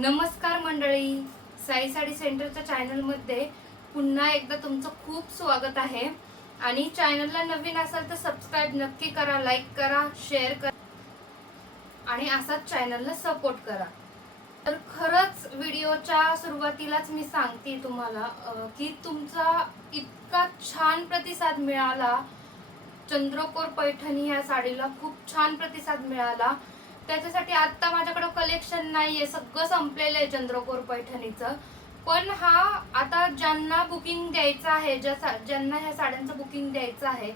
नमस्कार मंडळी. साई साडी सेंटरच्या चॅनलमध्ये पुन्हा एकदा तुमचं खूप स्वागत आहे. आणि चॅनलला नवीन असाल तर सबस्क्राईब नक्की करा लाईक करा शेअर करा आणि असाच चॅनलला सपोर्ट करा. तर खरंच व्हिडिओच्या सुरुवातीलाच मी सांगते तुम्हाला की तुमचा इतका छान प्रतिसाद मिळाला. चंद्रकोर पैठणी या साडीला खूप छान प्रतिसाद मिळाला. त्याच्यासाठी आता माझ्याकडे कलेक्शन नाहीये. सगळं संपलेलं आहे चंद्रकोर पैठणीचं. पण हा आता ज्यांना बुकिंग द्यायचं आहे ज्या सा- ज्यांना ह्या साड्यांचं बुकिंग द्यायचं आहे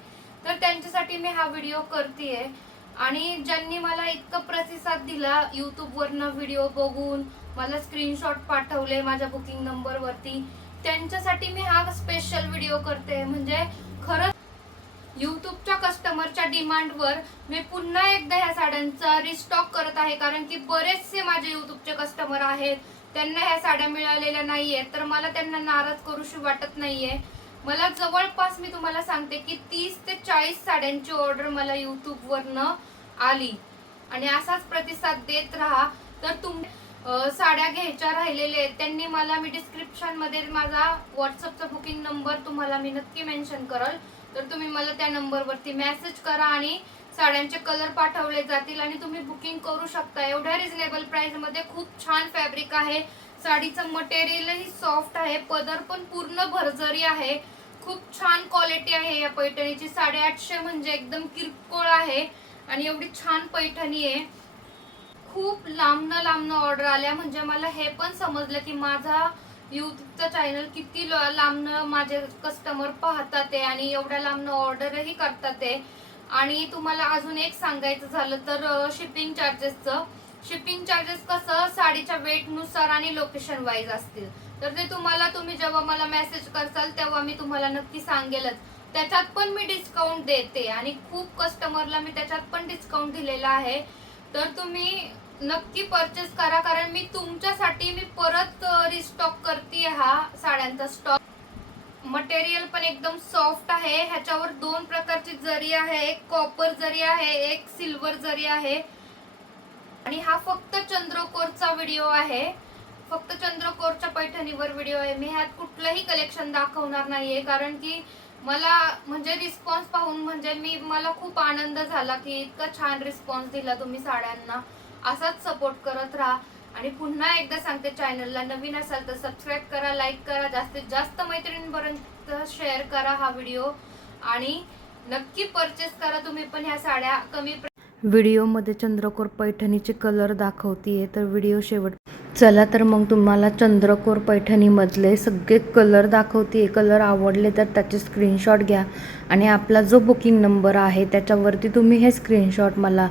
तर त्यांच्यासाठी मी हा व्हिडिओ करते आणि ज्यांनी मला इतकं प्रतिसाद दिला युट्यूबवरनं व्हिडिओ बघून मला स्क्रीनशॉट पाठवले माझ्या बुकिंग नंबरवरती त्यांच्यासाठी मी हा स्पेशल व्हिडिओ करते म्हणजे खरंच युट्यूबच्या कस्टमरच्या डिमांडवर मी पुन्हा एकदा ह्या साड्यांचा रिस्टॉक करत आहे कारण की बरेचसे माझे युट्यूबचे कस्टमर आहेत त्यांना ह्या साड्या मिळालेल्या नाहीयेत तर मला त्यांना नाराज करूशी वाटत नाहीये. मला जवळपास मी तुम्हाला सांगते की तीस ते चाळीस साड्यांची ऑर्डर मला युट्यूबवरनं आली. आणि असाच प्रतिसाद देत राहा. तर तुम साड्या घ्यायच्या राहिलेल्या आहेत त्यांनी मला मी डिस्क्रिप्शनमध्ये माझा व्हॉट्सअपचा बुकिंग नंबर तुम्हाला मी नक्की मेन्शन करल. तर तुम्ही मला त्या नंबरवरती मेसेज करा आणि साड्यांचे कलर पाठवले जातील आणि तुम्ही बुकिंग करू शकता. एवढ्या रिझनेबल प्राइसमध्ये खूप छान फॅब्रिक आहे. साडीचं मटेरियलही सॉफ्ट आहे. पदर पण पूर्ण भरजरी आहे. खूप छान क्वालिटी आहे या पैठणीची. साडेआठशे म्हणजे एकदम किरकोळ आहे आणि एवढी छान पैठणी आहे. खूप लांबनं लांबनं ऑर्डर आल्या. म्हणजे मला हे पण समजलं की माझा युट्यूबचा चॅनल किती लांबनं माझे कस्टमर पाहतात ते आणि एवढ्या लांबनं ऑर्डरही करतात ते. आणि तुम्हाला अजून एक सांगायचं झालं तर शिपिंग चार्जेसचं शिपिंग चार्जेस कसं साडीच्या वेटनुसार आणि लोकेशन वाईज असतील. तर ते तुम्हाला तुम्ही जेव्हा मला मेसेज करसाल तेव्हा मी तुम्हाला नक्की सांगेलच. त्याच्यात पण मी डिस्काउंट देते आणि खूप कस्टमरला मी त्याच्यात पण डिस्काउंट दिलेला आहे. तर तुम्ही नक्की परचेस करा कारण मी तुमच्यासाठी मी परत रिस्टॉक करते हा साड्यांचा स्टॉक मटेरियल पण एकदम सॉफ्ट आहे. ह्याच्यावर दोन प्रकारची जरी आहे. एक कॉपर जरी आहे एक सिल्वर जरी आहे. आणि हा फक्त चंद्रकोरचा व्हिडिओ आहे. फक्त चंद्रकोरच्या पैठणीवर व्हिडिओ आहे. मी ह्यात कुठलंही कलेक्शन दाखवणार नाहीये कारण की मला म्हणजे रिस्पॉन्स पाहून म्हणजे मी मला खूप आनंद झाला की इतका छान रिस्पॉन्स दिला तुम्ही साड्यांना. असाच सपोर्ट करत राहा. आणि पुन्हा एकदा सांगते चॅनलला नवीन असाल तर सबस्क्राईब करा लाईक करा जास्तीत जास्त मैत्रिणींपर्यंत शेअर करा हा व्हिडिओ आणि नक्की परचेस करा तुम्ही पण ह्या साड्या. कमी व्हिडिओमध्ये चंद्रकोर पैठणीचे कलर दाखवतीये तर व्हिडिओ शेवट चला तर मग तुम्हाला चंद्रकोर पैठणीमधले सगळे कलर दाखवते कलर आवडले तर त्याचे स्क्रीनशॉट घ्या. आणि आपला जो बुकिंग नंबर आहे त्याच्यावरती तुम्ही हे स्क्रीनशॉट मला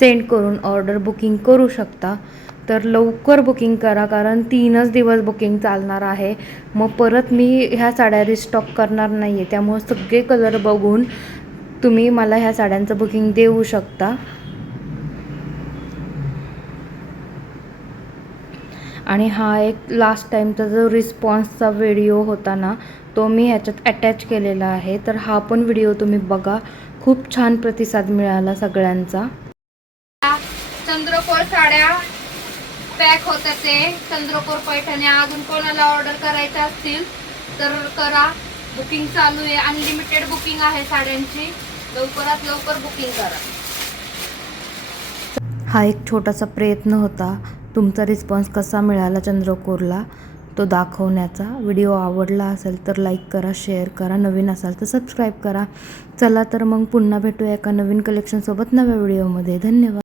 सेंड करून ऑर्डर बुकिंग करू शकता. तर लवकर बुकिंग करा कारण तीनच दिवस बुकिंग चालणार आहे. मग परत मी ह्या साड्या रिस्टॉक करणार नाही आहे त्यामुळे सगळे कलर बघून तुम्ही मला ह्या साड्यांचं बुकिंग देऊ शकता. आणि हा एक लास्ट टाईमचा जो रिस्पॉन्सचा व्हिडिओ होता ना तो मी ह्याच्यात अटॅच केलेला आहे. तर हा पण व्हिडिओ तुम्ही बघा. खूप छान प्रतिसाद मिळाला सगळ्यांचा. चंद्रकोर साड्या पॅक होतात ते चंद्रकोर पैठणे अजून कोणाला ऑर्डर करायच्या असतील तर करा. बुकिंग चालू आहे. अनलिमिटेड बुकिंग आहे साड्यांची. लवकरात लवकर बुकिंग करा. हा एक छोटासा प्रयत्न होता. तुमचा रिस्पॉन्स कसा मिळाला चंद्रकोरला? तो दाखवण्याचा. व्हिडिओ आवडला असेल तर लाईक करा शेअर करा. नवीन असाल तर सबस्क्राईब करा. चला तर मग पुन्हा भेटूया एका नवीन कलेक्शनसोबत नव्या व्हिडिओमध्ये धन्यवाद.